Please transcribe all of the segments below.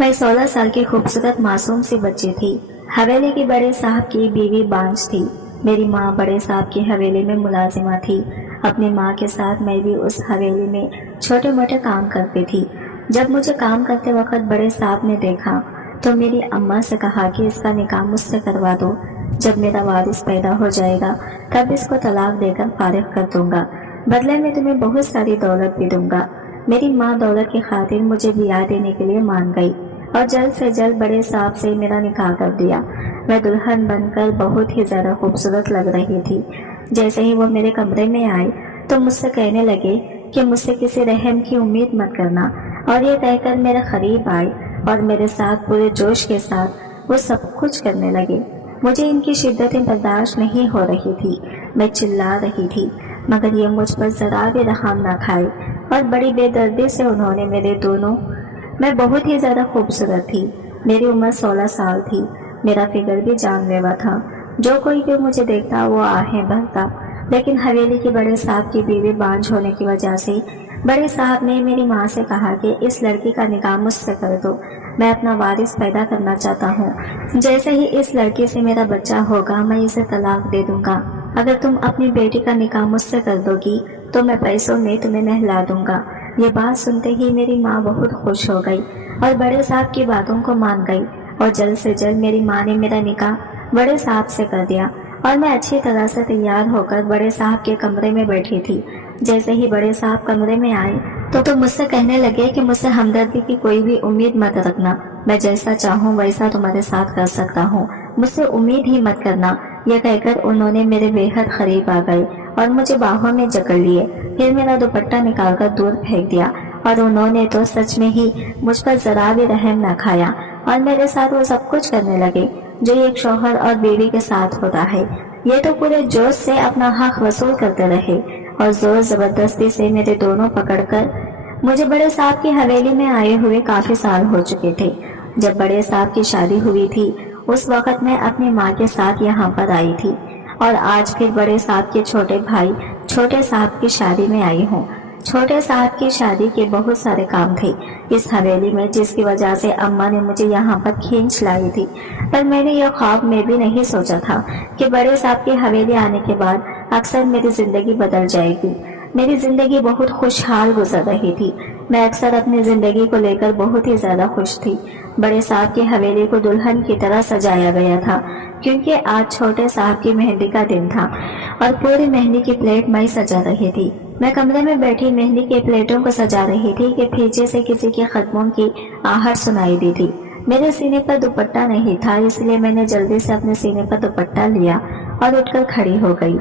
मैं 16 साल की खूबसूरत मासूम सी बच्ची थी। हवेली की बड़े साहब की बीवी बांझ थी। मेरी माँ बड़े साहब की हवेली में मुलाजिमा थी। अपनी माँ के साथ मैं भी उस हवेली में छोटे मोटे काम करती थी। जब मुझे काम करते वक्त बड़े साहब ने देखा तो मेरी अम्मा से कहा कि इसका निकाह मुझसे करवा दो। जब मेरा वारिस पैदा हो जाएगा तब इसको तलाक देकर फारिग कर दूंगा। बदले में तुम्हें बहुत सारी दौलत भी दूंगा। मेरी माँ दौलत की खातिर मुझे ब्याह देने के लिए मान गई और जल्द से जल्द बड़े साहब से मेरा निकाह कर दिया। मैं दुल्हन बनकर बहुत ही ज्यादा खूबसूरत लग रही थी। जैसे ही वो मेरे कमरे में आए तो मुझसे कहने लगे कि मुझसे किसी रहम की उम्मीद मत करना, और ये कहकर मेरे करीब आए और मेरे साथ पूरे जोश के साथ वो सब कुछ करने लगे। मुझे इनकी शिद्दतें बर्दाश्त नहीं हो रही थी। मैं चिल्ला रही थी मगर ये मुझ पर जरा भी रहम ना खाए और बड़ी बेदर्दी से उन्होंने मैं बहुत ही ज्यादा खूबसूरत थी। मेरी उम्र 16 साल थी। मेरा फिगर भी जानलेवा था। जो कोई भी मुझे देखता वो आहें भरता। लेकिन हवेली के बड़े साहब की बीवी बांझ होने की वजह से बड़े साहब ने मेरी माँ से कहा कि इस लड़की का निकाह मुझसे कर दो। मैं अपना वारिस पैदा करना चाहता हूँ। जैसे ही इस लड़की से मेरा बच्चा होगा मैं इसे तलाक दे दूंगा। अगर तुम अपनी बेटी का निकाह मुझसे कर दोगी तो मैं पैसों में तुम्हें नहला दूंगा। ये बात सुनते ही मेरी माँ बहुत खुश हो गई और बड़े साहब की बातों को मान गई और जल्द से जल्द मेरी माँ ने मेरा निकाह बड़े साहब से कर दिया और मैं अच्छी तरह से तैयार होकर बड़े साहब के कमरे में बैठी थी। जैसे ही बड़े साहब कमरे में आए तो मुझसे कहने लगे कि मुझसे हमदर्दी की कोई भी उम्मीद मत रखना। मैं जैसा चाहूँ वैसा तुम्हारे साथ कर सकता हूँ। मुझसे उम्मीद ही मत करना। यह कहकर उन्होंने मेरे बेहद करीब आ गए और मुझे बाहों में जकड़ लिए। फिर मेरा दुपट्टा निकालकर दूर फेंक दिया और उन्होंने तो सच में ही मुझ पर जरा भी रहम न खाया और मेरे साथ वो सब कुछ करने लगे जो एक शौहर और बीवी के साथ होता है। ये तो पूरे जोश से अपना हक वसूल करते रहे और जोर जबरदस्ती से मेरे दोनों पकड़कर मुझे बड़े साहब की हवेली में आए हुए काफी साल हो चुके थे। जब बड़े साहब की शादी हुई थी उस वक्त मैं अपनी माँ के साथ यहाँ पर आई थी और आज फिर बड़े साहब के छोटे भाई छोटे साहब की शादी में आई हूँ। छोटे साहब की शादी के बहुत सारे काम थे इस हवेली में, जिसकी वजह से अम्मा ने मुझे यहाँ पर खींच लाई थी। पर मैंने यह ख्वाब में भी नहीं सोचा था कि बड़े साहब की हवेली आने के बाद अक्सर मेरी जिंदगी बदल जाएगी। मेरी जिंदगी बहुत खुशहाल गुजर रही थी। मैं अक्सर अपनी जिंदगी को लेकर बहुत ही ज्यादा खुश थी। बड़े साहब की हवेली को दुल्हन की तरह सजाया गया था क्योंकि आज छोटे साहब की मेहंदी का दिन था और पूरी मेहंदी की प्लेट मैं सजा रही थी। मैं कमरे में बैठी मेहंदी के प्लेटों को सजा रही थी कि पीछे से किसी के कदमों की आहट सुनाई दी थी। मेरे सीने पर दुपट्टा नहीं था, इसलिए मैंने जल्दी से अपने सीने पर दुपट्टा लिया और उठकर खड़ी हो गई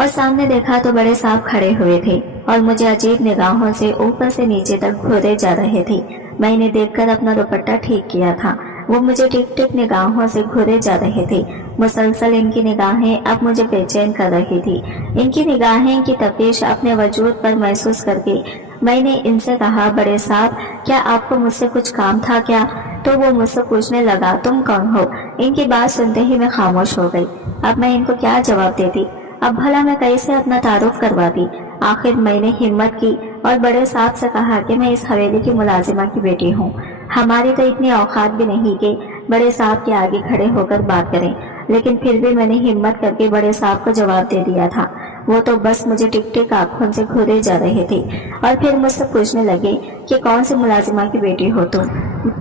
और सामने देखा तो बड़े साहब खड़े हुए थे और मुझे अजीब निगाहों से ऊपर से नीचे तक घूरे जा रहे थे। मैंने देखकर अपना दुपट्टा ठीक किया था। वो मुझे टिक टिक निगाहों से घूरे जा रहे थे। मुसलसल इनकी निगाहें अब मुझे बेचैन कर रही थी। इनकी निगाहें की तपिश अपने वजूद पर महसूस करके मैंने इनसे कहा, बड़े साहब क्या आपको मुझसे कुछ काम था क्या? तो वो मुझसे पूछने लगा, तुम कौन हो? इनकी बात सुनते ही मैं खामोश हो गई। अब मैं इनको क्या जवाब देती? अब भला मैं कैसे अपना तारुफ करवाती? आखिर मैंने हिम्मत की और बड़े साहब से कहा कि मैं इस हवेली की मुलाजिमा की बेटी हूँ। हमारी तो इतनी औकात भी नहीं कि बड़े साहब के आगे खड़े होकर बात करें, लेकिन फिर भी मैंने हिम्मत करके बड़े साहब को जवाब दे दिया था। वो तो बस मुझे टिक टिक आंखों से घूरे जा रहे थे और फिर मुझसे पूछने लगे कि कौन सी मुलाजिमा की बेटी हो तुम।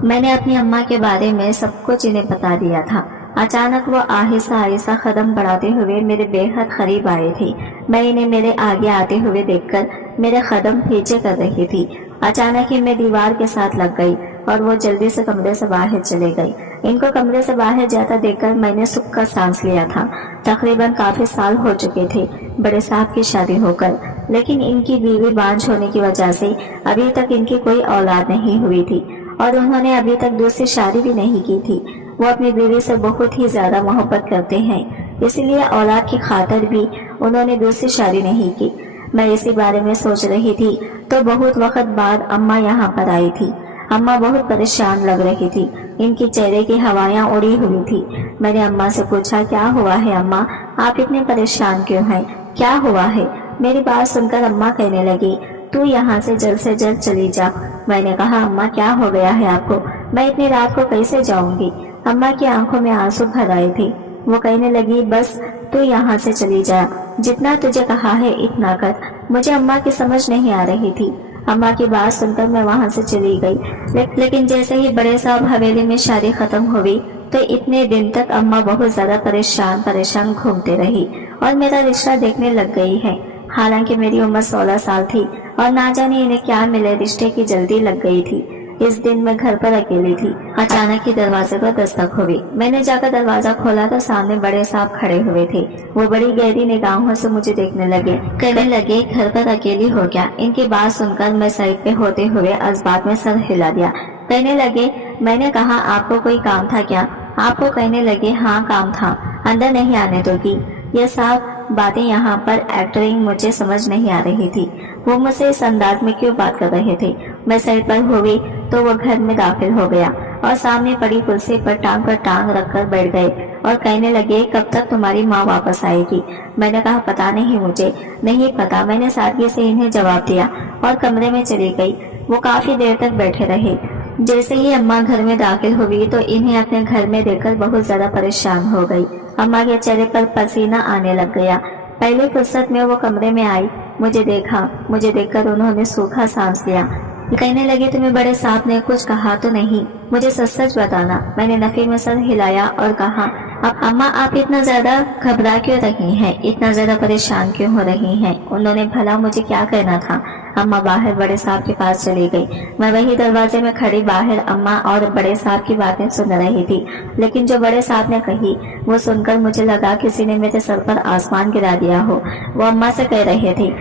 मैंने अपनी अम्मा के बारे में सब कुछ इन्हें बता दिया था। अचानक वो आहिस्ता आहिस्ता कदम बढ़ाते हुए मेरे बेहद करीब आए थे। मैं इन्हें मेरे आगे आते हुए देखकर मेरे कदम पीछे कर रही थी। अचानक ही मैं दीवार के साथ लग गई और वो जल्दी से कमरे से बाहर चले गई। इनको कमरे से बाहर जाता देखकर मैंने सुख का सांस लिया था। तकरीबन काफी साल हो चुके थे बड़े साहब की शादी होकर, लेकिन इनकी बीवी बांझ होने की वजह से अभी तक इनकी कोई औलाद नहीं हुई थी और उन्होंने अभी तक दूसरी शादी भी नहीं की थी। वो अपनी बीवी से बहुत ही ज्यादा मोहब्बत करते हैं, इसलिए औलाद की खातिर भी उन्होंने दूसरी शादी नहीं की। मैं इसी बारे में सोच रही थी तो बहुत वक्त बाद अम्मा यहाँ पर आई थी। अम्मा बहुत परेशान लग रही थी। इनके चेहरे की हवायां उड़ी हुई थी। मैंने अम्मा से पूछा, क्या हुआ है अम्मा, आप इतने परेशान क्यों हैं? क्या हुआ है? मेरी बात सुनकर अम्मा कहने लगी, तू यहाँ से जल्द चली जा। मैंने कहा, अम्मा क्या हो गया है आपको? मैं इतनी रात को कैसे जाऊंगी। अम्मा की आंखों में आंसू भर आए थे। वो कहने लगी, बस तू यहाँ से चली जा, जितना तुझे कहा है इतना कर। मुझे अम्मा की समझ नहीं आ रही थी। अम्मा की बात सुनकर मैं वहाँ से चली गई। लेकिन जैसे ही बड़े साहब हवेली में शादी खत्म हुई तो इतने दिन तक अम्मा बहुत ज्यादा परेशान घूमते रही और मेरा रिश्ता देखने लग गई है। हालांकि मेरी उम्र 16 साल थी और ना जाने इन्हें क्या मिले, रिश्ते की जल्दी लग गई थी। इस दिन मैं घर पर अकेली थी। अचानक ही दरवाजे पर दस्तक हुई। मैंने जाकर दरवाजा खोला तो सामने बड़े साहब खड़े हुए थे। वो बड़ी गहरी निगाहों से मुझे देखने लगे। कहने लगे, घर पर अकेली हो क्या। इनकी बात सुनकर मैं साइड पे होते हुए असबाब में सर हिला दिया। कहने लगे, मैंने कहा आपको कोई काम था क्या। आपको कहने लगे, हाँ काम था, अंदर नहीं आने दोगी। ये सब बातें यहाँ पर एक्टिंग मुझे समझ नहीं आ रही थी। वो मुझसे इस अंदाज में क्यों बात कर रहे थे। मैं साइड पर हुई तो वो घर में दाखिल हो गया और सामने पड़ी कुर्सी पर टांग रखकर बैठ गए और कहने लगे, कब तक तुम्हारी माँ वापस आएगी। मैंने कहा, पता नहीं, मुझे नहीं पता। मैंने सादगी से इन्हें जवाब दिया और कमरे में चली गई। वो काफी देर तक बैठे रहे। जैसे ही अम्मा घर में दाखिल हुई तो इन्हें अपने घर में देखकर बहुत ज्यादा परेशान हो गई। अम्मा के चेहरे पर पसीना आने लग गया। पहली फुर्सत में वो कमरे में आई, मुझे देखा। मुझे देखकर उन्होंने सूखा सांस लिया। कहने लगे, तुम्हें बड़े साहब ने कुछ कहा तो नहीं, मुझे सच सच बताना। मैंने नफी में सर हिलाया और कहा, अब अम्मा आप इतना ज्यादा घबरा क्यों रही हैं, इतना ज्यादा परेशान क्यों हो रही हैं। उन्होंने भला मुझे क्या कहना था। अम्मा बाहर बड़े साहब के पास चली गई। मैं वही दरवाजे में खड़ी बाहर अम्मा और बड़े साहब की बातें सुन रही थी। लेकिन जो बड़े साहब ने कही वो सुनकर मुझे लगा किसी ने मेरे सर पर आसमान गिरा दिया हो। वो अम्मा से कह रहे थे,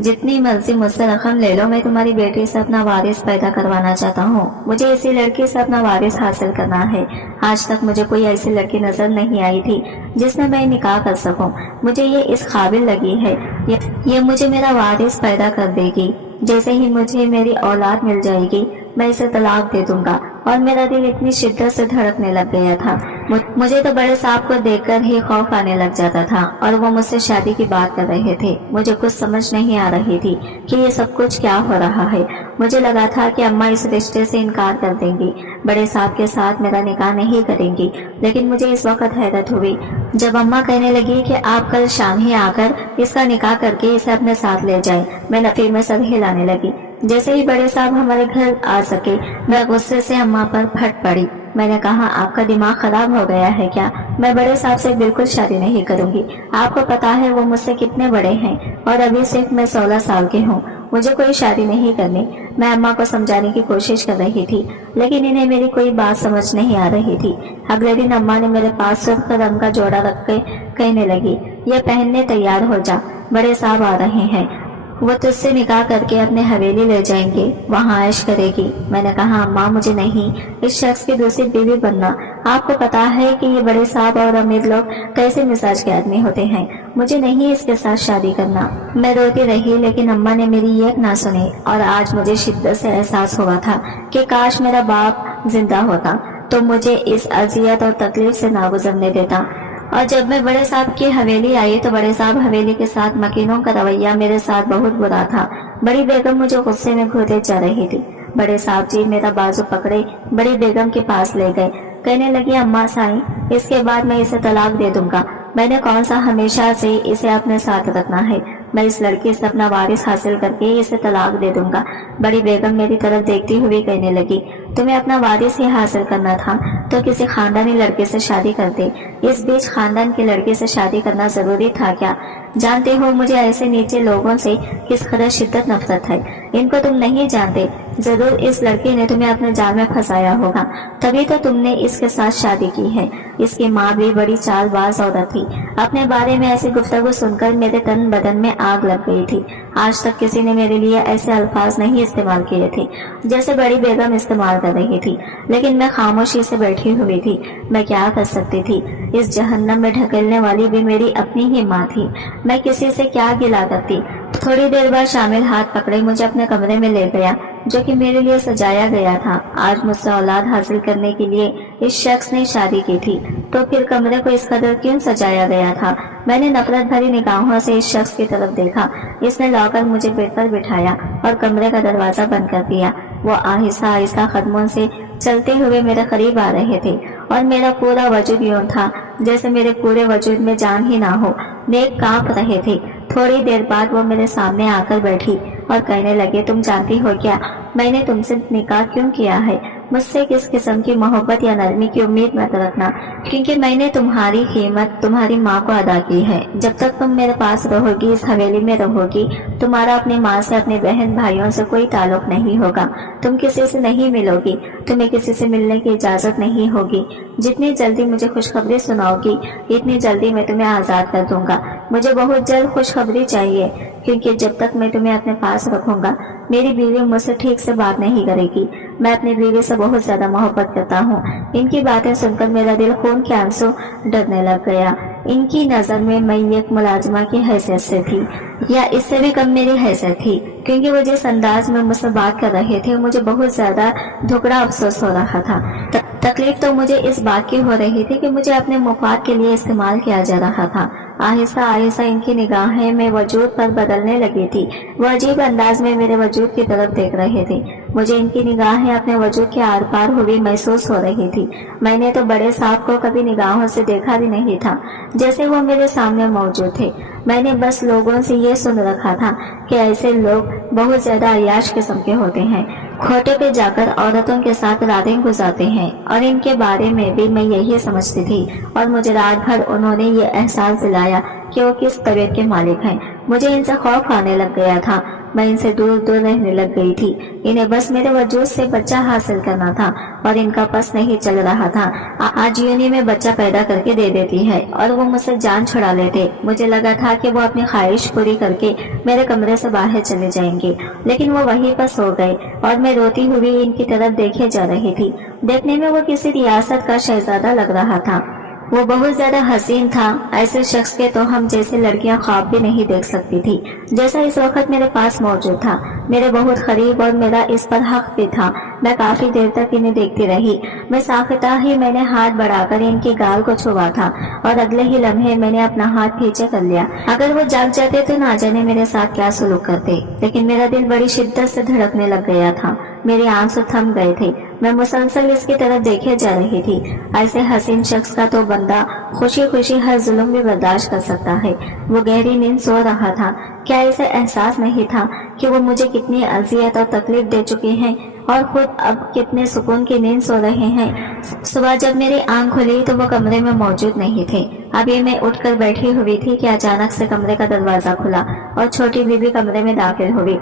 जितनी मर्जी मुझसे रकम ले लो, मैं तुम्हारी बेटी से अपना वारिस पैदा करवाना चाहता हूँ। मुझे इसी लड़की से अपना वारिस हासिल करना है। आज तक मुझे कोई ऐसी लड़की नजर नहीं आई थी जिसने मैं निकाह कर सकूं। मुझे ये इस काबिल लगी है, ये मुझे मेरा वारिस पैदा कर देगी। जैसे ही मुझे मेरी औलाद मिल जाएगी मैं इसे तलाक दे दूंगा। और मेरा दिल इतनी शिद्दत से धड़कने लग गया था। मुझे तो बड़े साहब को देखकर ही खौफ आने लग जाता था और वो मुझसे शादी की बात कर रहे थे। मुझे कुछ समझ नहीं आ रही थी कि ये सब कुछ क्या हो रहा है। मुझे लगा था कि अम्मा इस रिश्ते से इनकार कर देंगी, बड़े साहब के साथ मेरा निकाह नहीं करेंगी। लेकिन मुझे इस वक्त हैरत हुई जब अम्मा कहने लगी कि आप कल शाम ही आकर इसका निकाह करके इसे अपने साथ ले जाए। मैं नफी में सर हिलाने लगी। जैसे ही बड़े साहब हमारे घर आ सके मैं गुस्से से अम्मा पर फट पड़ी। मैंने कहा, आपका दिमाग खराब हो गया है क्या। मैं बड़े साहब से बिल्कुल शादी नहीं करूंगी। आपको पता है वो मुझसे कितने बड़े हैं और अभी सिर्फ मैं 16 साल की हूँ। मुझे कोई शादी नहीं करनी। मैं अम्मा को समझाने की कोशिश कर रही थी लेकिन इन्हें मेरी कोई बात समझ नहीं आ रही थी। अगले दिन अम्मा ने मेरे पास सुर्ख रंग का जोड़ा रख के कहने लगी, ये पहनने तैयार हो जा, बड़े साहब आ रहे हैं। वो तुझसे निकाह करके अपने हवेली ले जाएंगे, वहाँ ऐश करेगी। मैंने कहा, अम्मा मुझे नहीं इस शख्स की दूसरी बीवी बनना। आपको पता है कि ये बड़े साहब और अमीर लोग कैसे मिजाज के आदमी होते हैं। मुझे नहीं इसके साथ शादी करना। मैं रोती रही लेकिन अम्मा ने मेरी एक ना सुनी और आज मुझे शिद्दत से एहसास हुआ था कि काश मेरा बाप जिंदा होता तो मुझे इस अजियत और तकलीफ से ना गुजरने देता। और जब मैं बड़े साहब की हवेली आई तो बड़े साहब हवेली के साथ मकीनों का रवैया मेरे साथ बहुत बुरा था। बड़ी बेगम मुझे गुस्से में घूरते जा रही थी। बड़े साहब जी मेरा बाजू पकड़े बड़ी बेगम के पास ले गए। कहने लगी, अम्मा साईं, इसके बाद मैं इसे तलाक दे दूंगा। मैंने कौन सा हमेशा से इसे अपने साथ रखना है। मैं इस लड़की से अपना वारिस हासिल करके इसे तलाक दे दूंगा। बड़ी बेगम मेरी तरफ देखती हुई कहने लगी, तुम्हें अपना वारिस ही हासिल करना था तो किसी खानदानी लड़के से शादी करते। इस बीच खानदान की लड़की से शादी करना जरूरी था क्या। जानते हो मुझे ऐसे नीचे लोगों से किस कदर शिद्दत नफरत है। इनको तुम नहीं जानते। जरूर इस लड़की ने तुम्हें अपने जाल में फंसाया होगा, तभी तो तुमने इसके साथ शादी की है। इसकी माँ भी बड़ी चालबाज औरत थी। अपने बारे में ऐसी गुफ्तगू सुनकर मेरे तन बदन में आग लग गई थी। आज तक किसी ने मेरे लिए ऐसे अल्फाज नहीं इस्तेमाल किए थे जैसे बड़ी बेगम इस्तेमाल कर रही थी। लेकिन मैं खामोशी से बैठी हुई थी। मैं क्या कर सकती थी। इस जहन्नम में ढकेलने वाली भी मेरी अपनी ही माँ थी। मैं किसी से क्या गिला करती। थोड़ी देर बाद शामिल हाथ पकड़े मुझे अपने कमरे में ले गया जो कि मेरे लिए सजाया गया था। आज मुझसे औलाद हासिल करने के लिए इस शख्स ने शादी की थी तो फिर कमरे को इस कदर क्यों सजाया गया था। मैंने नफरत भरी निगाहों से इस शख्स की तरफ देखा। इसने लाकर मुझे बेड पर बिठाया और कमरे का दरवाजा बंद कर दिया। वो आहिस्ता आहिस्ता कदमों से चलते हुए मेरे करीब आ रहे थे और मेरा पूरा वजूद यूं था जैसे मेरे पूरे वजूद में जान ही ना हो। नेक कांप रहे थे। थोड़ी देर बाद वो मेरे सामने आकर बैठी और कहने लगे, तुम जानती हो क्या, मैंने तुमसे निकाह क्यों किया है? मुझसे किस किस्म की मोहब्बत या नरमी की उम्मीद मत रखना, क्योंकि मैंने तुम्हारी कीमत तुम्हारी माँ को अदा की है। जब तक तुम मेरे पास रहोगी, इस हवेली में रहोगी, तुम्हारा अपनी माँ से, अपने बहन भाइयों से कोई ताल्लुक नहीं होगा। तुम किसी से नहीं मिलोगी, तुम्हें किसी से मिलने की इजाजत नहीं होगी। जितनी जल्दी मुझे खुशखबरी सुनाओगी, इतनी जल्दी मैं तुम्हें आज़ाद कर दूंगा। मुझे बहुत जल्द खुशखबरी चाहिए, क्योंकि जब तक मैं तुम्हें अपने पास रखूंगा, मेरी बीवी मुझसे ठीक से बात नहीं करेगी। मैं अपनी बीवी से बहुत ज्यादा मोहब्बत करता हूँ। इनकी बातें सुनकर मेरा दिल खून के आंसू डरने लग गया। इनकी नजर में मैं एक मुलाजिमा की हैसियत से थी, या इससे भी कम मेरी हैसियत थी, क्योंकि वो जिस अंदाज में मुझसे बात कर रहे थे, मुझे बहुत ज्यादा धुकड़ा अफसोस हो रहा था। तकलीफ तो मुझे इस बात की हो रही थी कि मुझे अपने मुफाद के लिए इस्तेमाल किया जा रहा था। आहिस्ता आहिस्ता इनकी निगाहें में वजूद पर बदलने लगी थी। वो अजीब अंदाज में मेरे वजूद की तरफ देख रहे थे। मुझे इनकी निगाहें अपने वजूद के आर पार हुई महसूस हो रही थी। मैंने तो बड़े साहब को कभी निगाहों से देखा भी नहीं था, जैसे वो मेरे सामने मौजूद थे। मैंने बस लोगों से ये सुन रखा था कि ऐसे लोग बहुत ज्यादा अय्याश किस्म के होते हैं, खोटे पे जाकर औरतों के साथ रातें गुजारते हैं, और इनके बारे में भी मैं यही समझती थी। और मुझे रात भर उन्होंने ये एहसास दिलाया कि वो किस तबीयत के मालिक हैं। मुझे इनसे खौफ आने लग गया था। मैं इनसे दूर दूर रहने लग गई थी। इन्हें बस मेरे वजूद से बच्चा हासिल करना था, और इनका बस नहीं चल रहा था। आज यूनी में बच्चा पैदा करके दे देती है और वो मुझसे जान छुड़ा लेते। मुझे लगा था कि वो अपनी ख्वाहिश पूरी करके मेरे कमरे से बाहर चले जाएंगे, लेकिन वो वहीं पर सो गए और मैं रोती हुई इनकी तरफ देखे जा रही थी। देखने में वो किसी रियासत का शहजादा लग रहा था। वो बहुत ज्यादा हसीन था। ऐसे शख्स के तो हम जैसे लड़कियां ख्वाब भी नहीं देख सकती थी, जैसा इस वक्त मेरे पास मौजूद था। मेरे बहुत करीब, और मेरा इस पर हक भी था। मैं काफी देर तक इन्हें देखती रही। मैं साखता ही मैंने हाथ बढ़ाकर इनके गाल को छुआ था, और अगले ही लम्हे मैंने अपना हाथ पीछे कर लिया। अगर वो जाग जाते तो ना जाने मेरे साथ क्या सलूक करते, लेकिन मेरा दिल बड़ी शिद्दत से धड़कने लग गया था। मेरे आंसू थम गए थे। मैं मुसलसल इसकी तरफ देखे जा रही थी। ऐसे हसीन शख्स का तो बंदा खुशी खुशी हर जुल्म भी बर्दाश्त कर सकता है। वो गहरी नींद सो रहा था। क्या इसे एहसास नहीं था कि वो मुझे कितनी अजियत और तकलीफ दे चुके हैं, और खुद अब कितने सुकून की नींद सो रहे हैं। सुबह जब मेरी आंख खुली तो वो कमरे में मौजूद नहीं थे। अभी मैं उठकर बैठी हुई थी कि अचानक से कमरे का दरवाजा खुला और छोटी बीबी कमरे में दाखिल हुई।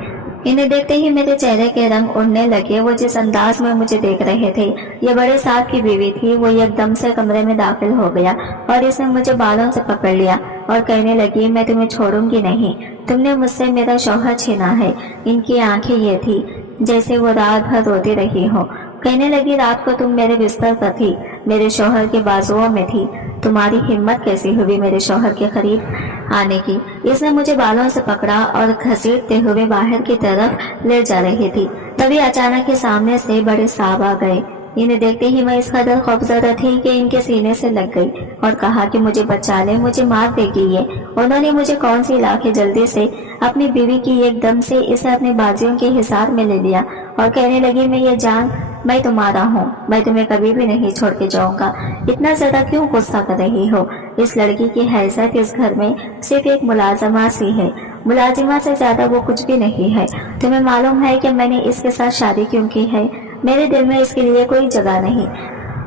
इन्हें देखते ही मेरे चेहरे के रंग उड़ने लगे। वो जिस अंदाज में मुझे देख रहे थे, ये बड़े साहब की बीवी थी। वो एकदम से कमरे में दाखिल हो गया और इसने मुझे बालों से पकड़ लिया और कहने लगी, मैं तुम्हें छोड़ूंगी नहीं। तुमने मुझसे मेरा शौहर छीना है। इनकी आंखें ये थी जैसे वो रात भर रोती रही हो। कहने लगी, रात को तुम मेरे बिस्तर पर थी, मेरे शौहर के बाजुओं में थी। तुम्हारी हिम्मत कैसी हुई मेरे शौहर के करीब आने की? इसने मुझे बालों से पकड़ा और घसीटते हुए बाहर की तरफ ले जा रही थी। तभी अचानक के सामने से बड़े साहब आ गए। इन्हें देखते ही मैं इस कदर खौफजदा थी कि इनके सीने से लग गई और कहा कि मुझे बचा ले, मुझे मार देगी ये। उन्होंने मुझे कौन सी लाके जल्दी से अपनी बीवी की एकदम से इसे अपने बाजियों के हिसार में ले लिया और कहने लगी, मैं ये जान, मैं तुम्हारा हूँ, मैं तुम्हें कभी भी नहीं छोड़ के जाऊंगा। इतना ज्यादा क्यों गुस्सा कर रही हो? इस लड़की की हैसियत इस घर में सिर्फ एक मुलाजमा सी है। मुलाजिमा से ज्यादा वो कुछ भी नहीं है। तुम्हें मालूम है कि मैंने इसके साथ शादी क्यों की है? मेरे दिल में इसके लिए कोई जगह नहीं।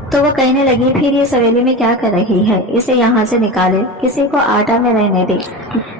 तो वो कहने लगी, फिर ये सवेली में क्या कर रही है? इसे यहाँ से निकाले, किसी को आटा में रहने दे,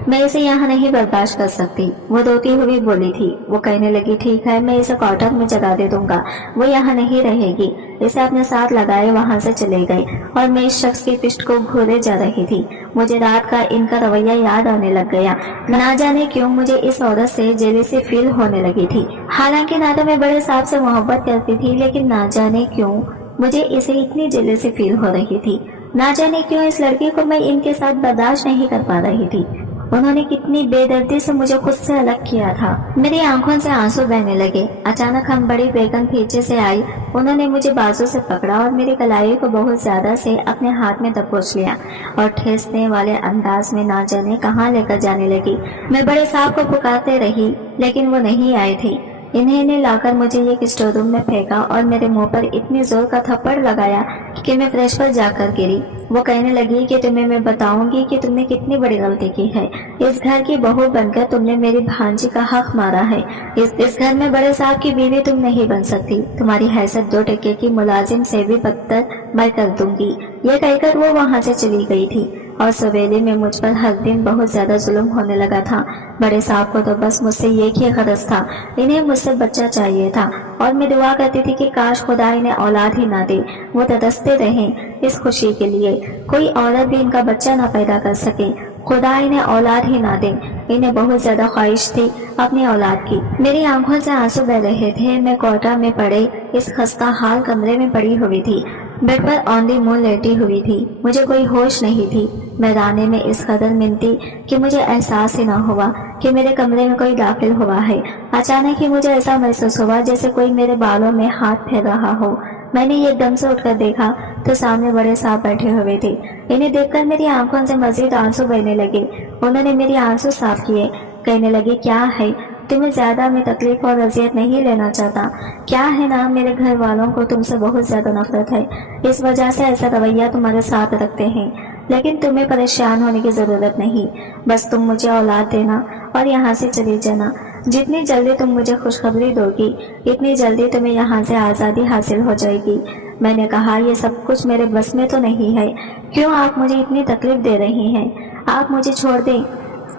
मैं इसे यहाँ नहीं बर्दाश्त कर सकती। वो रोती हुई बोली थी। वो कहने लगी, ठीक है, मैं इसे क्वार्टर में जगह दे दूंगा, वो यहाँ नहीं रहेगी। इसे अपने साथ लगाए वहाँ से चले गए और मैं इस शख्स की पिष्ट को घूरे जा रही थी। मुझे रात का इनका रवैया याद आने लग गया। ना जाने क्यों मुझे इस औरत से जेलसी फील होने लगी थी। हालांकि ना तो मैं बड़े साहब से मोहब्बत करती थी, लेकिन ना जाने क्यों मुझे इसे इतनी जेलसी फील हो रही थी। ना जाने क्यों इस लड़की को मैं इनके साथ बर्दाश्त नहीं कर पा रही थी। उन्होंने कितनी बेदर्दी से मुझे खुद से अलग किया था। मेरी आंखों से आंसू बहने लगे। अचानक हम बड़ी बेगम पीछे से आई। उन्होंने मुझे बाजू से पकड़ा और मेरी कलाई को बहुत ज्यादा से अपने हाथ में दबोच लिया और ठेसने वाले अंदाज में ना जाने कहाँ लेकर जाने लगी। मैं बड़े साहब को पुकारते रही, लेकिन वो नहीं आए थे। इन्हीं ने लाकर मुझे एक स्टोर रूम में फेंका और मेरे मुंह पर इतनी जोर का थप्पड़ लगाया कि मैं फर्श पर जाकर गिरी। वो कहने लगी कि तुम्हें मैं बताऊंगी कि तुमने कितनी बड़ी गलती की है। इस घर की बहू बनकर तुमने मेरी भांजी का हक मारा है। इस घर में बड़े साहब की बीवी तुम नहीं बन सकती। तुम्हारी हैसियत 2 टके की मुलाजिम से भी बदतर मैं कर दूंगी। ये कहकर वो वहाँ से चली गई थी और सवेरे में मुझ पर हर दिन बहुत ज्यादा जुल्म होने लगा था। बड़े साहब को तो बस मुझसे एक ही गरज था, इन्हें मुझसे बच्चा चाहिए था और मैं दुआ करती थी कि काश खुदा इन्हें औलाद ही ना दे। वो तरसते रहे इस खुशी के लिए कोई औरत भी इनका बच्चा ना पैदा कर सके, खुदा इन्हें औलाद ही ना दे। इन्हें बहुत ज्यादा ख्वाहिश थी अपनी औलाद की। मेरी आंखों से आंसू बह रहे थे। मैं कोटा में पड़े इस खस्ता हाल कमरे में पड़ी हुई थी, बेड पर औंधी मुंह लेटी हुई थी। मुझे कोई होश नहीं थी। मैं राने में इस कदर मिलती कि मुझे एहसास ही न हुआ कि मेरे कमरे में कोई दाखिल हुआ है। अचानक ही मुझे ऐसा महसूस हुआ जैसे कोई मेरे बालों में हाथ फेर रहा हो। मैंने एकदम से उठकर देखा तो सामने बड़े साहब बैठे हुए थे। इन्हें देखकर मेरी आंखों से मजीद आंसू बहने लगे। उन्होंने मेरी आंसू साफ किए, कहने लगे क्या है, तुम्हें ज्यादा मैं तकलीफ और अजियत नहीं लेना चाहता। क्या है ना, मेरे घर वालों को तुमसे बहुत ज्यादा नफरत है, इस वजह से ऐसा रवैया तुम्हारे साथ रखते हैं। लेकिन तुम्हें परेशान होने की जरूरत नहीं, बस तुम मुझे औलाद देना और यहाँ से चली जाना। जितनी जल्दी तुम मुझे खुशखबरी दोगी इतनी जल्दी तुम्हें यहाँ से आज़ादी हासिल हो जाएगी। मैंने कहा ये सब कुछ मेरे बस में तो नहीं है, क्यों आप मुझे इतनी तकलीफ दे रही हैं? आप मुझे छोड़ दें,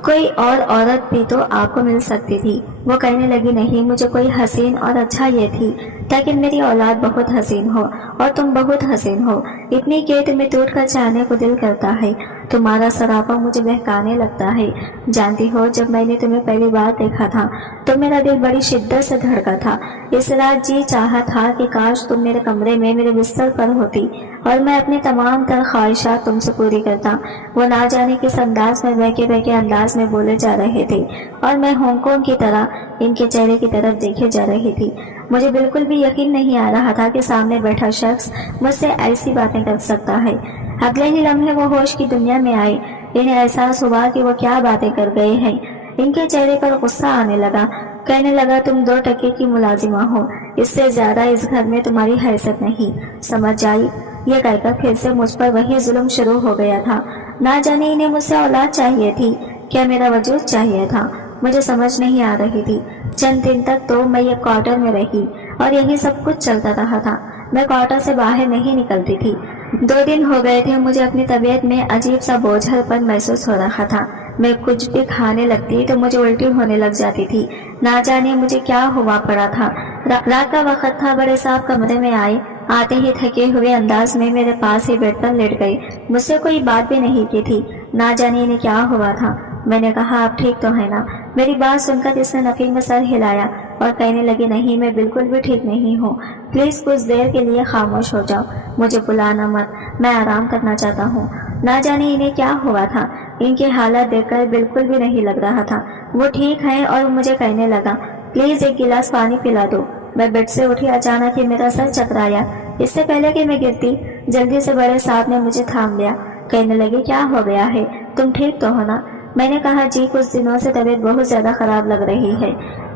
कोई और औरत भी तो आपको मिल सकती थी। वो कहने लगी नहीं, मुझे कोई हसीन और अच्छा ये थी ताकि मेरी औलाद बहुत हसीन हो और तुम बहुत हसीन हो, इतनी कि तुम्हें टूट कर चाहने को दिल करता है। तुम्हारा सरापा मुझे बहकाने लगता है। जानती हो, जब मैंने तुम्हें पहली बार देखा था तो मेरा दिल बड़ी शिद्दत से धड़का था। इस रात जी चाहा था कि काश तुम मेरे कमरे में मेरे बिस्तर पर होती और मैं अपनी तमाम तर ख्वाहिशात तुमसे पूरी करता। वो ना जाने किस अंदाज में बहके बहके अंदाज में बोले जा रहे थे और मैं हांगकांग की तरह इनके चेहरे की तरफ देखे जा रही थी। मुझे बिल्कुल भी यकीन नहीं आ रहा था कि सामने बैठा शख्स मुझसे ऐसी बातें कर सकता है। अगले ही लम्हे वो होश की दुनिया में आए। इन्हें एहसास हुआ कि वो क्या बातें कर गए हैं। इनके चेहरे पर गुस्सा आने लगा। कहने लगा, तुम 2 टके की मुलाजिमा हो, इससे ज्यादा इस घर में तुम्हारी हैसियत नहीं, समझ आई? ये कहकर फिर से मुझ पर वही जुल्म शुरू हो गया था। ना जाने इन्हें मुझसे औलाद चाहिए थी, क्या मेरा वजूद चाहिए था, मुझे समझ नहीं आ रही थी। चंद दिन तक तो मैं ये क्वार्टर में रही और यही सब कुछ चलता रहा था। मैं क्वार्टर से बाहर नहीं निकलती थी। 2 दिन हो गए थे मुझे अपनी तबीयत में अजीब सा बोझलपन महसूस हो रहा था। मैं कुछ भी खाने लगती तो मुझे उल्टी होने लग जाती थी। ना जाने मुझे क्या हुआ पड़ा था। रात का वक्त था। बड़े साहब कमरे में आए। आते ही थके हुए अंदाज में मेरे पास ही बेड पर लेट गए। मुझसे कोई बात भी नहीं की थी। ना जाने इन्हें क्या हुआ था। मैंने कहा, आप ठीक तो है ना? मेरी बात सुनकर इसने नफी में सर हिलाया और कहने लगी, नहीं, मैं बिल्कुल भी ठीक नहीं हूँ। प्लीज कुछ देर के लिए खामोश हो जाओ, मुझे बुलाना मत, मैं आराम करना चाहता हूँ। ना जाने इन्हें क्या हुआ था। इनकी हालत देखकर बिल्कुल भी नहीं लग रहा था वो ठीक है और मुझे कहने लगा, प्लीज 1 गिलास पानी पिला दो। मैं बेड से उठी। अचानक ही मेरा सर चकराया। इससे पहले कि मैं गिरती, जल्दी से बड़े साहब ने मुझे थाम लिया। कहने लगे, क्या हो गया है, तुम ठीक तो हो ना? मैंने कहा, जी कुछ दिनों से तबीयत बहुत ज्यादा खराब लग रही है।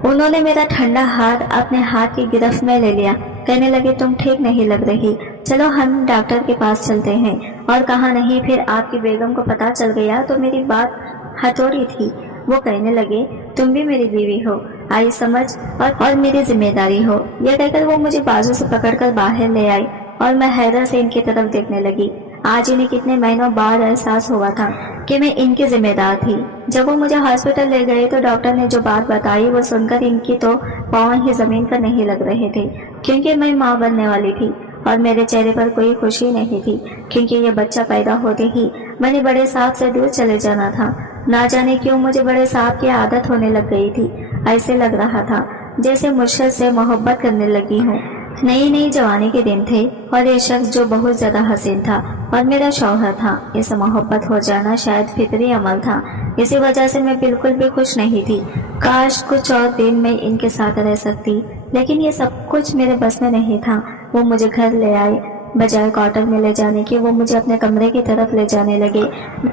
उन्होंने मेरा ठंडा हाथ अपने हाथ की गिरफ्त में ले लिया। कहने लगे, तुम ठीक नहीं लग रही, चलो हम डॉक्टर के पास चलते हैं। और कहा नहीं, फिर आपकी बेगम को पता चल गया तो मेरी बात हथौड़ी थी। वो कहने लगे, तुम भी मेरी बीवी हो, आई समझ, और मेरी जिम्मेदारी हो। यह कहकर वो मुझे बाजू से पकड़कर बाहर ले आई और मैं हैरत से इनकी तरफ देखने लगी। आज इन्हें कितने महीनों बाद एहसास हुआ था कि मैं इनकी जिम्मेदार थी। जब वो मुझे हॉस्पिटल ले गए तो डॉक्टर ने जो बात बताई वो सुनकर इनकी तो पाँव ही जमीन पर नहीं लग रहे थे, क्योंकि मैं माँ बनने वाली थी और मेरे चेहरे पर कोई खुशी नहीं थी, क्योंकि ये बच्चा पैदा होते ही मैंने बड़े साहब से दूर चले जाना था। ना जाने क्यों मुझे बड़े साहब की आदत होने लग गई थी। ऐसे लग रहा था जैसे मुझसे मोहब्बत करने लगी हूँ। नई जवानी के दिन थे और ये शख्स जो बहुत ज्यादा हसीन था और मेरा शौहर था, इसे मोहब्बत हो जाना शायद फितरी अमल था। इसी वजह से मैं बिल्कुल भी खुश नहीं थी। काश कुछ और दिन मैं इनके साथ रह सकती, लेकिन ये सब कुछ मेरे बस में नहीं था। वो मुझे घर ले आए। बजाय क्वार्टर में ले जाने के वो मुझे अपने कमरे की तरफ ले जाने लगे।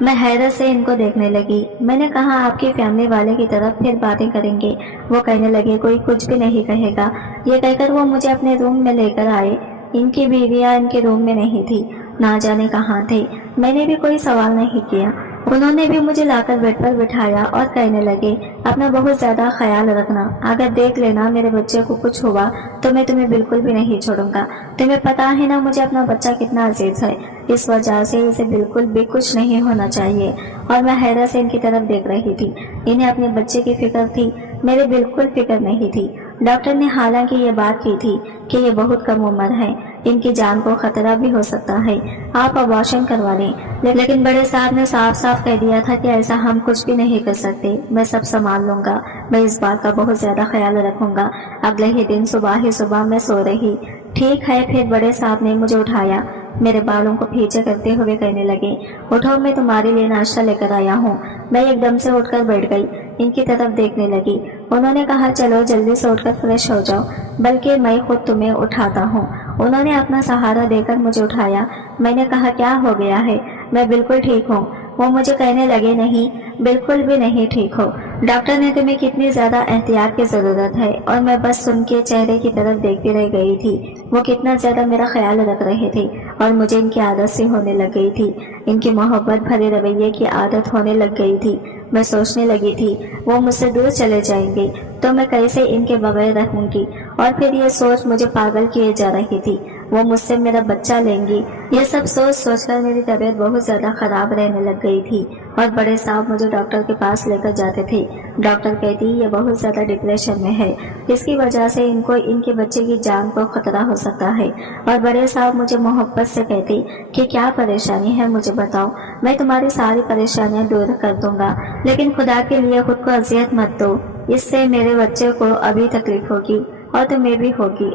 मैं हैरत से इनको देखने लगी। मैंने कहा आपकी फैमिली वाले की तरफ फिर बातें करेंगे। वो कहने लगे कोई कुछ भी नहीं कहेगा। ये कहकर वो मुझे अपने रूम में लेकर आए। इनकी बीवियां इनके रूम में नहीं थी, ना जाने कहाँ थे। मैंने भी कोई सवाल नहीं किया। उन्होंने भी मुझे लाकर बेड पर बिठाया और कहने लगे अपना बहुत ज्यादा ख्याल रखना, अगर देख लेना मेरे बच्चे को कुछ हुआ तो मैं तुम्हें बिल्कुल भी नहीं छोड़ूंगा। तुम्हें पता है ना मुझे अपना बच्चा कितना अजीज है, इस वजह से इसे बिल्कुल भी कुछ नहीं होना चाहिए। और मैं हैरत से इनकी तरफ देख रही थी। इन्हें अपने बच्चे की फिक्र थी, मेरे बिल्कुल फिक्र नहीं थी। डॉक्टर ने हालांकि ये बात की थी कि ये बहुत कम उम्र है, इनकी जान को खतरा भी हो सकता है, आप अबॉर्शन करवा लें। लेकिन बड़े साहब ने साफ साफ कह दिया था कि ऐसा हम कुछ भी नहीं कर सकते, मैं सब संभाल लूंगा, मैं इस बात का बहुत ज्यादा ख्याल रखूंगा। अगले ही दिन सुबह ही सुबह मैं सो रही। ठीक है, फिर बड़े साहब ने मुझे उठाया, मेरे बालों को पीछे करते हुए कहने लगे उठो, मैं तुम्हारे लिए नाश्ता लेकर आया हूँ। मैं एकदम से उठकर बैठ गई, इनकी तरफ देखने लगी। उन्होंने कहा चलो जल्दी से उठकर फ्रेश हो जाओ, बल्कि मैं खुद तुम्हें उठाता हूँ। उन्होंने अपना सहारा देकर मुझे उठाया। मैंने कहा क्या हो गया है? मैं बिल्कुल ठीक हूँ। वो मुझे कहने लगे नहीं, बिल्कुल भी नहीं ठीक हो। डॉक्टर ने तुम्हें कितनी ज्यादा एहतियात की जरूरत है। और मैं बस उनके चेहरे की तरफ देखती रह गई थी। वो कितना ज्यादा मेरा ख्याल रख रहे थे और मुझे इनकी आदत सी होने लग गई थी। इनकी मोहब्बत भरे रवैये की आदत होने लग गई थी। मैं सोचने लगी थी वो मुझसे दूर चले जाएंगे तो मैं कैसे इनके बगैर रहूंगी। और फिर ये सोच मुझे पागल किए जा रही थी, वो मुझसे मेरा बच्चा लेंगी। ये सब सोच सोचकर मेरी तबीयत बहुत ज्यादा खराब रहने लग गई थी। और बड़े साहब मुझे डॉक्टर के पास लेकर जाते थे। डॉक्टर कहती ये बहुत ज्यादा डिप्रेशन में है, इसकी वजह से इनको इनके बच्चे की जान को खतरा हो सकता है। और बड़े साहब मुझे मोहब्बत से कहती कि क्या परेशानी है मुझे बताओ, मैं तुम्हारी सारी परेशानियां दूर कर दूंगा, लेकिन खुदा के लिए खुद को अजियत मत दो, इससे मेरे बच्चे को अभी तकलीफ होगी और तुम्हें भी होगी।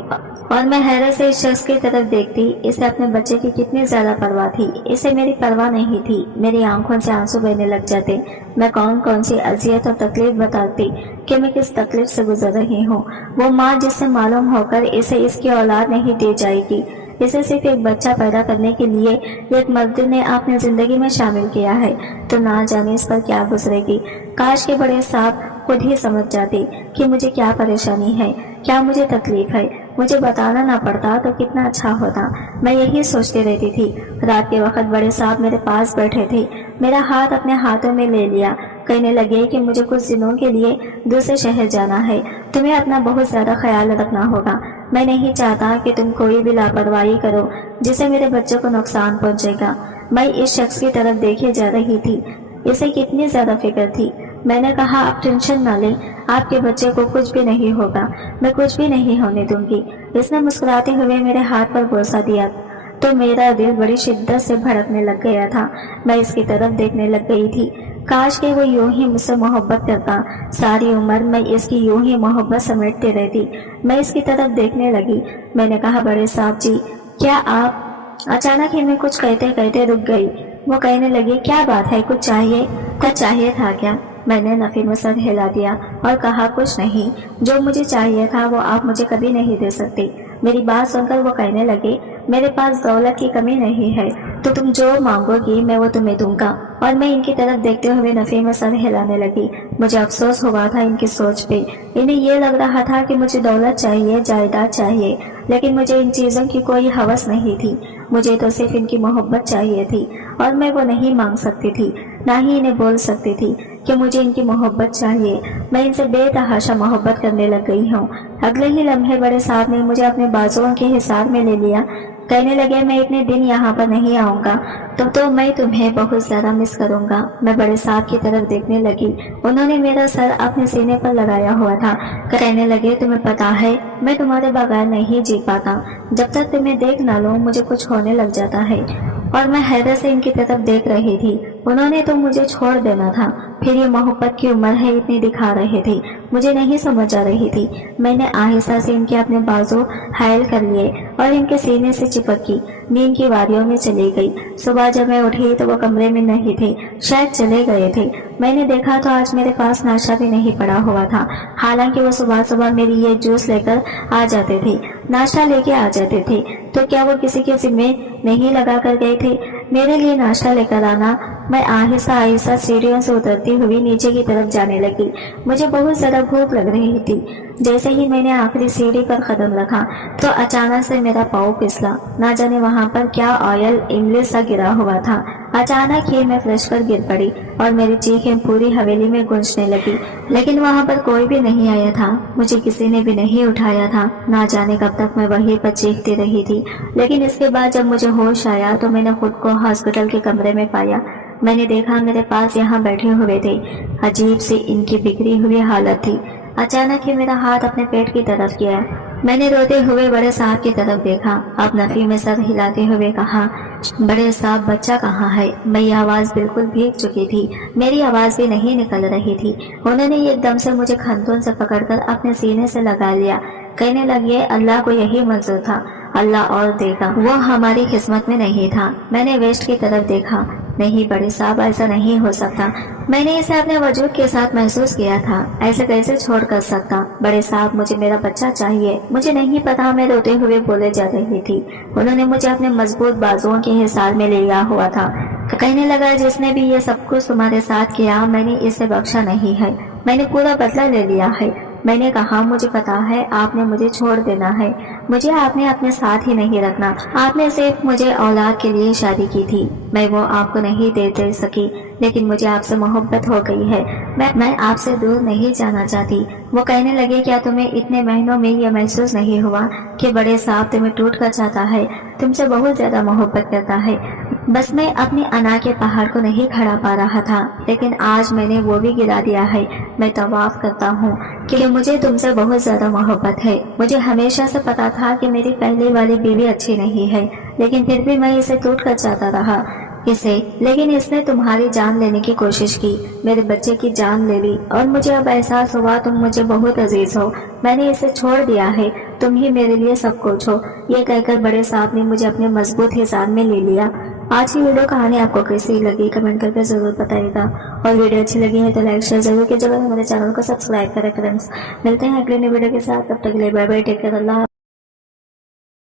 और मैं हैरत से इस शख्स की तरफ देखती, इसे अपने बच्चे की कितनी ज्यादा परवाह थी। इसे मेरी परवाह नहीं थी। मेरी आंखों से आंसू बहने लग जाते। मैं कौन कौन सी अजियत और तकलीफ बताती कि मैं किस तकलीफ से गुजर रही हूँ। वो माँ जिससे मालूम होकर इसे इसकी औलाद नहीं दी जाएगी, इसे सिर्फ एक बच्चा पैदा करने के लिए एक मर्द ने अपनी जिंदगी में शामिल किया है, तो ना जाने इस पर क्या गुजरेगी। काश के बड़े साहब खुद ही समझ जाते कि मुझे क्या परेशानी है, क्या मुझे तकलीफ है, मुझे बताना ना पड़ता तो कितना अच्छा होता। मैं यही सोचती रहती थी। रात के वक्त बड़े साहब मेरे पास बैठे थे, मेरा हाथ अपने हाथों में ले लिया, कहने लगे कि मुझे कुछ दिनों के लिए दूसरे शहर जाना है, तुम्हें अपना बहुत ज्यादा ख्याल रखना होगा। मैं नहीं चाहता कि तुम कोई भी लापरवाही करो जिससे मेरे बच्चे को नुकसान पहुंचेगा। मैं इस शख्स की तरफ देखे जा रही थी, इसे कितनी ज्यादा फिक्र थी। मैंने कहा आप टेंशन ना लें, आपके बच्चे को कुछ भी नहीं होगा, मैं कुछ भी नहीं होने दूंगी। इसने मुस्कुराते हुए मेरे हाथ पर बोसा दिया तो मेरा दिल बड़ी शिद्दत से भड़कने लग गया था। मैं इसकी तरफ देखने लग गई थी। काश कि वो यूं ही मुझसे मोहब्बत करता, सारी उम्र मैं इसकी यूं ही मोहब्बत समेटती रहती। मैं इसकी तरफ देखने लगी। मैंने कहा बड़े साहब जी क्या आप? अचानक ही मैं कुछ कहते कहते रुक गई। वो कहने लगी क्या बात है, कुछ चाहिए? कुछ चाहिए था क्या? मैंने नफी में सर हिला दिया और कहा कुछ नहीं, जो मुझे चाहिए था वो आप मुझे कभी नहीं दे सकते। मेरी बात सुनकर वो कहने लगे मेरे पास दौलत की कमी नहीं है, तो तुम जो मांगोगी मैं वो तुम्हें दूंगा। और मैं इनकी तरफ देखते हुए नफी में सर हिलाने लगी। मुझे अफसोस हुआ था इनकी सोच पे। इन्हें ये लग रहा था कि मुझे दौलत चाहिए, जायदाद चाहिए, लेकिन मुझे इन चीजों की कोई हवस नहीं थी। मुझे तो सिर्फ इनकी मोहब्बत चाहिए थी और मैं वो नहीं मांग सकती थी, ना ही इन्हें बोल सकती थी कि मुझे इनकी मोहब्बत चाहिए। मैं इनसे बेतहाशा मोहब्बत करने लग गई हूँ। अगले ही लम्हे बड़े साहब ने मुझे अपने बाजुओं के हिसार में ले लिया। कहने लगे मैं इतने दिन यहाँ पर नहीं आऊंगा तो मैं तुम्हें बहुत ज्यादा मिस करूंगा। मैं बड़े साहब की तरफ देखने लगी। उन्होंने मेरा सर अपने सीने पर लगाया हुआ था। कहने लगे तुम्हें पता है मैं तुम्हारे बगैर नहीं जी पाता, जब तक तुम्हें देख ना लूं मुझे कुछ होने लग जाता है। और मैं हैरत से इनकी तरफ देख रही थी। उन्होंने तो मुझे छोड़ देना था, फिर ये मोहब्बत की उम्र है इतनी दिखा रहे थे। मुझे नहीं समझ आ रही थी। मैंने आहिस्ता से इनके अपने बाजू हायल कर लिए और इनके सीने से चिपक की नींद की वादियों में चली गई। सुबह जब मैं उठी तो वो कमरे में नहीं थे, शायद चले गए थे। मैंने देखा तो आज मेरे पास नाश्ता भी नहीं पड़ा हुआ था। हालांकि वो सुबह सुबह मेरी ये जूस लेकर आ जाते थे, नाश्ता लेके आ जाते थे, तो क्या वो किसी के जिम्मे नहीं लगा कर गए थे मेरे लिए नाश्ता लेकर आना। मैं आहिस्ता आहिस्ता सीढ़ियों से उतरती हुई नीचे की तरफ जाने लगी। मुझे बहुत ज्यादा भूख लग रही थी। जैसे ही मैंने आखिरी सीढ़ी पर कदम रखा तो अचानक से मेरा पाँव फिसला। ना जाने वहां पर क्या ऑयल इमली सा गिरा हुआ था। अचानक ही मैं फर्श पर गिर पड़ी और मेरी चीखें पूरी हवेली में गूंजने लगी, लेकिन वहां पर कोई भी नहीं आया था। मुझे किसी ने भी नहीं उठाया था। ना जाने कब तक मैं वहीं पर चीखती रही थी, लेकिन इसके बाद जब मुझे होश आया तो मैंने खुद को हॉस्पिटल के कमरे में पाया। मैंने देखा मेरे पास यहाँ बैठे हुए थे। अजीब सी इनकी बिगड़ी हुई हालत थी। अचानक ही मेरा हाथ अपने पेट की तरफ किया। मैंने रोते हुए बड़े साहब की तरफ देखा। अब नफी में सर हिलाते हुए कहा, बड़े साहब बच्चा कहाँ है? मेरी आवाज बिल्कुल भीग चुकी थी, मेरी आवाज भी नहीं निकल रही थी। उन्होंने एकदम से मुझे खंतों से पकड़कर अपने सीने से लगा लिया। कहने लगे अल्लाह को यही मंजूर था, अल्लाह और देगा, वो हमारी किस्मत में नहीं था। मैंने वेस्ट की तरफ देखा। नहीं बड़े साहब, ऐसा नहीं हो सकता। मैंने इसे अपने वजूद के साथ महसूस किया था। ऐसे कैसे छोड़ कर सकता? बड़े साहब मुझे मेरा बच्चा चाहिए। मुझे नहीं पता, मैं रोते हुए बोले जा रही थी। उन्होंने मुझे अपने मजबूत बाजुओं के हिसार में लिया हुआ था। कहने लगा जिसने भी ये सब कुछ तुम्हारे साथ किया मैंने इसे बख्शा नहीं है, मैंने पूरा बदला ले लिया है। मैंने कहा मुझे पता है आपने मुझे छोड़ देना है, मुझे आपने अपने साथ ही नहीं रखना। आपने सिर्फ मुझे औलाद के लिए शादी की थी, मैं वो आपको नहीं दे सकी, लेकिन मुझे आपसे मोहब्बत हो गई है। मैं आपसे दूर नहीं जाना चाहती। वो कहने लगे क्या तुम्हें इतने महीनों में यह महसूस नहीं हुआ कि बड़े साहब तुम्हें टूट कर चाहता है, तुमसे बहुत ज्यादा मोहब्बत करता है? बस मैं अपने अना के पहाड़ को नहीं खड़ा पा रहा था, लेकिन आज मैंने वो भी गिरा दिया है। मैं तवाफ करता हूँ कि मुझे तुमसे बहुत ज्यादा मोहब्बत है। मुझे हमेशा से पता था कि मेरी पहले वाली बीवी अच्छी नहीं है, लेकिन फिर भी मैं इसे टूट कर चाहता रहा लेकिन इसने तुम्हारी जान लेने की कोशिश की, मेरे बच्चे की जान ले ली, और मुझे अब एहसास हुआ तुम मुझे बहुत अजीज हो। मैंने इसे छोड़ दिया है, तुम ही मेरे लिए सब कुछ हो। ये कहकर बड़े साहब ने मुझे अपने मजबूत हिसाब में ले लिया। आज की वीडियो कहानी आपको कैसी लगी कमेंट करके जरूर बताइएगा, और वीडियो अच्छी लगी है तो लाइक शेयर जरूर कीजिएगा। हमारे चैनल को सब्सक्राइब करें फ्रेंड्स। मिलते हैं अगले वीडियो के साथ, तब तक के लिए बाय बाय, टेक केयर, अल्लाह।